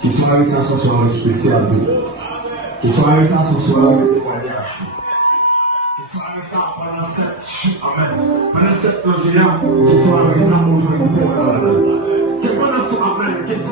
Qui sont avec ça ce soir spécial. Qui sont avec ça ce soir avec des voyages. Qui sont avec ça pendant cette chute. Amen. Pendant cette logéa. Qui sont avec ça pour tout le monde. Que pendant ce amen.